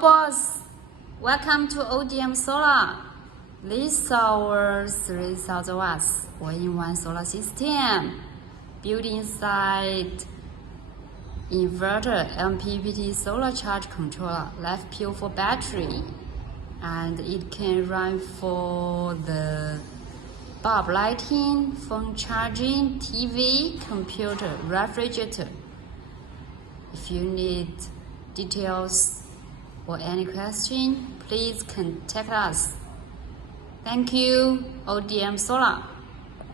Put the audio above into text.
boss, welcome to ODM Solar. This is our 3,000 watts all-in-one solar system built inside inverter MPPT solar charge controller, left pure for battery, and it can run for the bulb lighting, phone charging, TV, computer, refrigerator. If you need details or any question, please contact us. Thank you, ODM Solar.